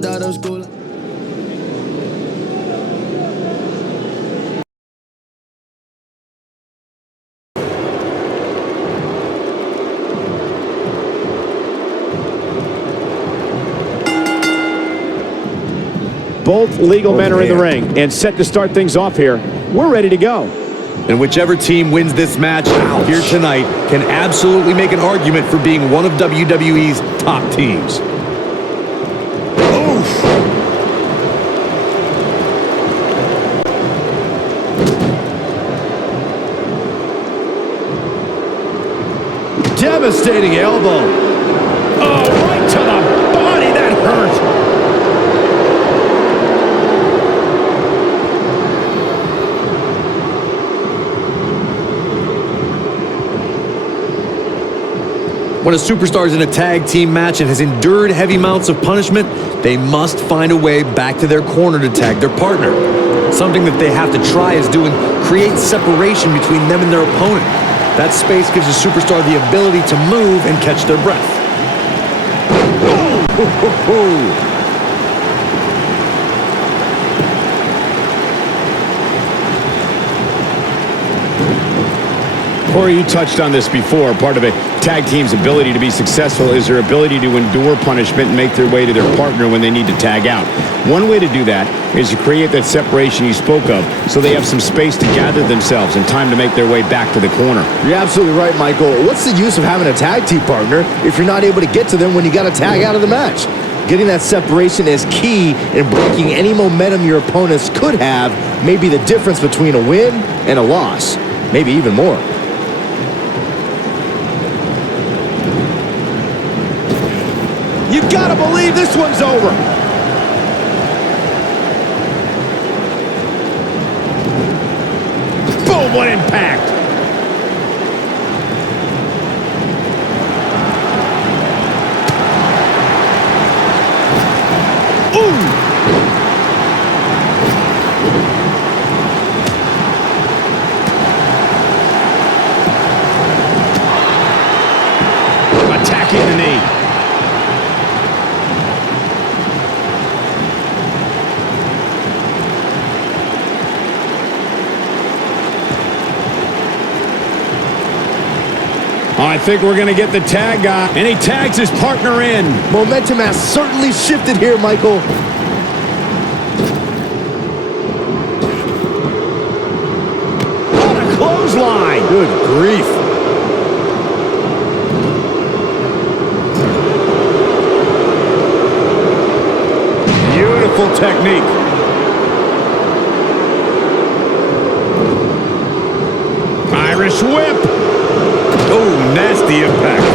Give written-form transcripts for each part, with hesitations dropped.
dropped out of school. Both legal men are in the ring and set to start things off here. We're ready to go. And whichever team wins this match here tonight can absolutely make an argument for being one of WWE's top teams. Oof. Devastating elbow. Oh, right to the body. That hurt. When a superstar is in a tag team match and has endured heavy amounts of punishment, they must find a way back to their corner to tag their partner. Something that they have to try is doing create separation between them and their opponent. That space gives a superstar the ability to move and catch their breath. Oh! Corey, you touched on this before. Part of a tag team's ability to be successful is their ability to endure punishment and make their way to their partner when they need to tag out. One way to do that is to create that separation you spoke of so they have some space to gather themselves and time to make their way back to the corner. You're absolutely right, Michael. What's the use of having a tag team partner if you're not able to get to them when you got to tag out of the match? Getting that separation is key in breaking any momentum your opponents could have, maybe the difference between a win and a loss, maybe even more. You gotta believe this one's over. Boom, what impact. Ooh. Attacking the knee. I think we're going to get the tag guy, and he tags his partner in. Momentum has certainly shifted here, Michael. What a clothesline. Good grief. Beautiful technique. Irish whip. Oh, nasty impact.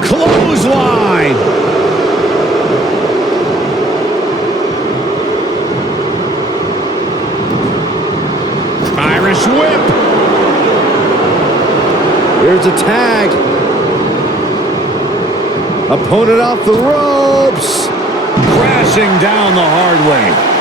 Clothesline. Irish whip. Here's a tag. Opponent off the ropes. Crashing down the hard way.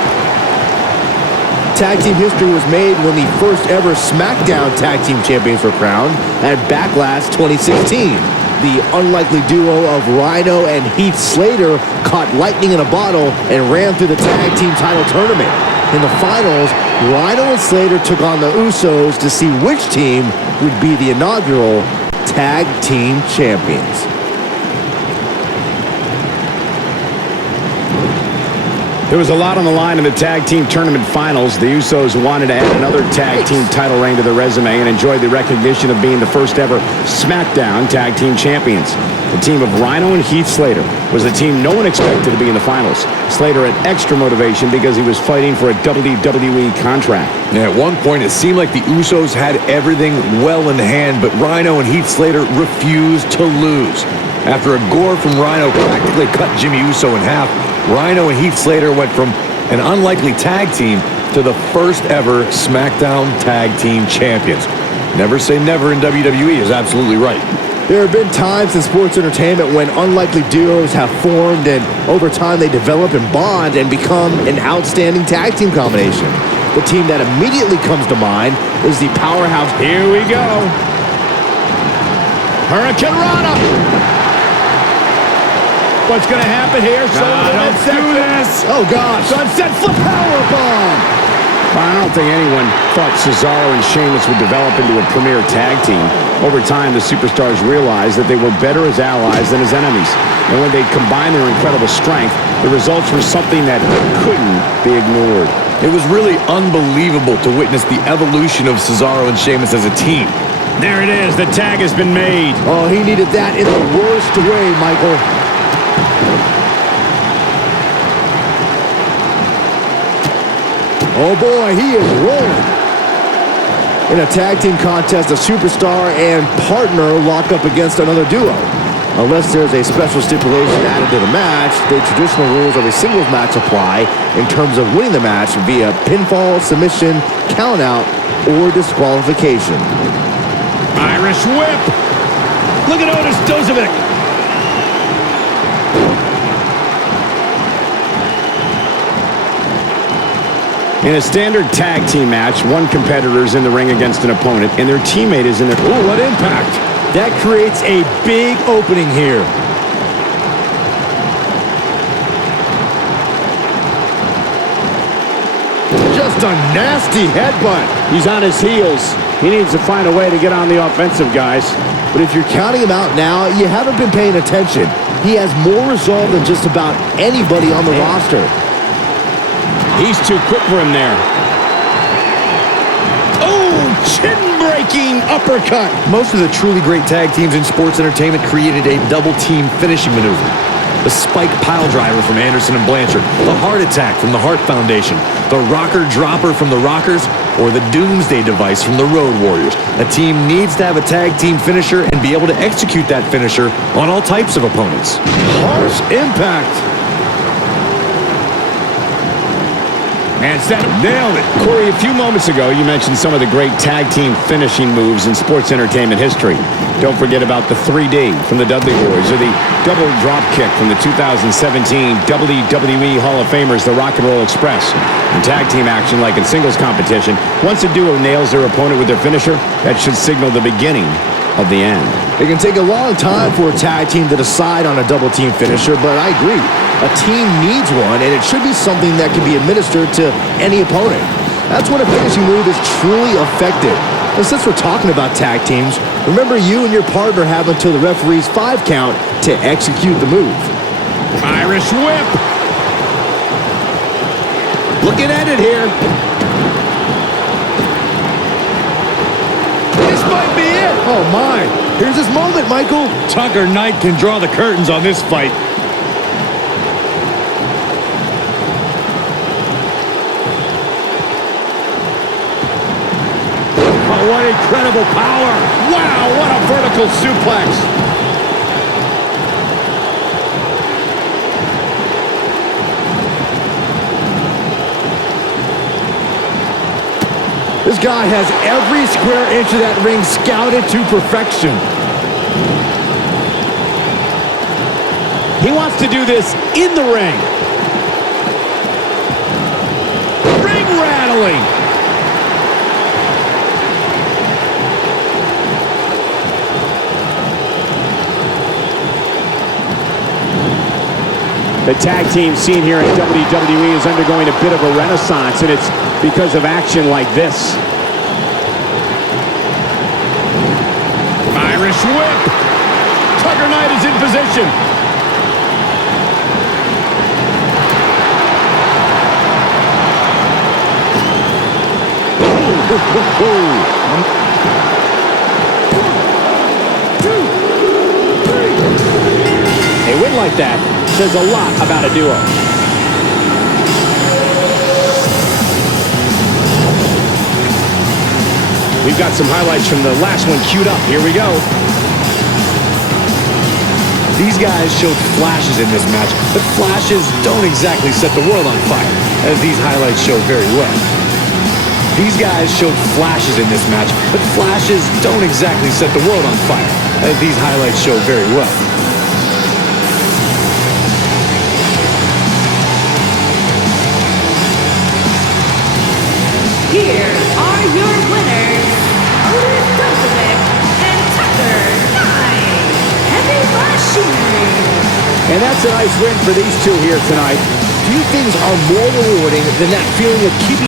Tag team history was made when the first ever SmackDown Tag Team Champions were crowned at Backlash 2016. The unlikely duo of Rhino and Heath Slater caught lightning in a bottle and ran through the tag team title tournament. In the finals, Rhino and Slater took on the Usos to see which team would be the inaugural Tag Team Champions. There was a lot on the line in the tag team tournament finals. The Usos wanted to add another tag team title reign to their resume and enjoyed the recognition of being the first ever SmackDown Tag Team Champions. The team of Rhino and Heath Slater was the team no one expected to be in the finals. Slater had extra motivation because he was fighting for a WWE contract. At one point, it seemed like the Usos had everything well in hand, but Rhino and Heath Slater refused to lose. After a gore from Rhino practically cut Jimmy Uso in half, Rhino and Heath Slater went from an unlikely tag team to the first ever SmackDown Tag Team Champions. Never say never in WWE is absolutely right. There have been times in sports entertainment when unlikely duos have formed and over time they develop and bond and become an outstanding tag team combination. The team that immediately comes to mind is the powerhouse. Here we go. Hurricane Rana. What's going to happen here? Don't do this. Oh, gosh. Sunset flip powerbomb. I don't think anyone thought Cesaro and Sheamus would develop into a premier tag team. Over time, the superstars realized that they were better as allies than as enemies. And when they combined their incredible strength, the results were something that couldn't be ignored. It was really unbelievable to witness the evolution of Cesaro and Sheamus as a team. There it is. The tag has been made. Oh, he needed that in the worst way, Michael. Oh boy, he is rolling. In a tag team contest, a superstar and partner lock up against another duo. Unless there's a special stipulation added to the match, the traditional rules of a singles match apply in terms of winning the match via pinfall, submission, countout, or disqualification. Irish whip. Look at Otis Dozovic. In a standard tag team match, one competitor is in the ring against an opponent, and their teammate is in there. Ooh, what impact! That creates a big opening here. Just a nasty headbutt. He's on his heels. He needs to find a way to get on the offensive, guys. But if you're counting him out now, you haven't been paying attention. He has more resolve than just about anybody on the roster. He's too quick for him there. Oh, chin-breaking uppercut. Most of the truly great tag teams in sports entertainment created a double-team finishing maneuver. The spike pile driver from Anderson and Blanchard, the heart attack from the Hart Foundation, the rocker dropper from the Rockers, or the Doomsday device from the Road Warriors. A team needs to have a tag team finisher and be able to execute that finisher on all types of opponents. Harsh impact. And nailed it. Corey, a few moments ago, you mentioned some of the great tag team finishing moves in sports entertainment history. Don't forget about the 3D from the Dudley Boys or the double drop kick from the 2017 WWE Hall of Famers, the Rock and Roll Express. In tag team action, like in singles competition, once a duo nails their opponent with their finisher, that should signal the beginning of the end. It can take a long time for a tag team to decide on a double team finisher, but I agree. A team needs one, and it should be something that can be administered to any opponent. That's when a finishing move is truly effective. And since we're talking about tag teams, remember you and your partner have until the referee's 5 count to execute the move. Irish whip. Looking at it here. This might be it. Oh, my. Here's his moment, Michael. Tucker Knight can draw the curtains on this fight. Oh, what incredible power. Wow, what a vertical suplex. This guy has every square inch of that ring scouted to perfection. He wants to do this in the ring. Ring rattling. The tag team scene here in WWE is undergoing a bit of a renaissance, and it's because of action like this. Irish whip. Tucker Knight is in position. A win like that says a lot about a duo. We've got some highlights from the last one queued up. Here we go. These guys showed flashes in this match, but flashes don't exactly set the world on fire, as these highlights show very well. These guys showed flashes in this match, but flashes don't exactly set the world on fire, as these highlights show very well. Here are your winners, Otis Dozovic and Tucker Knight. And that's a nice win for these two here tonight. Few things are more rewarding than that feeling of keeping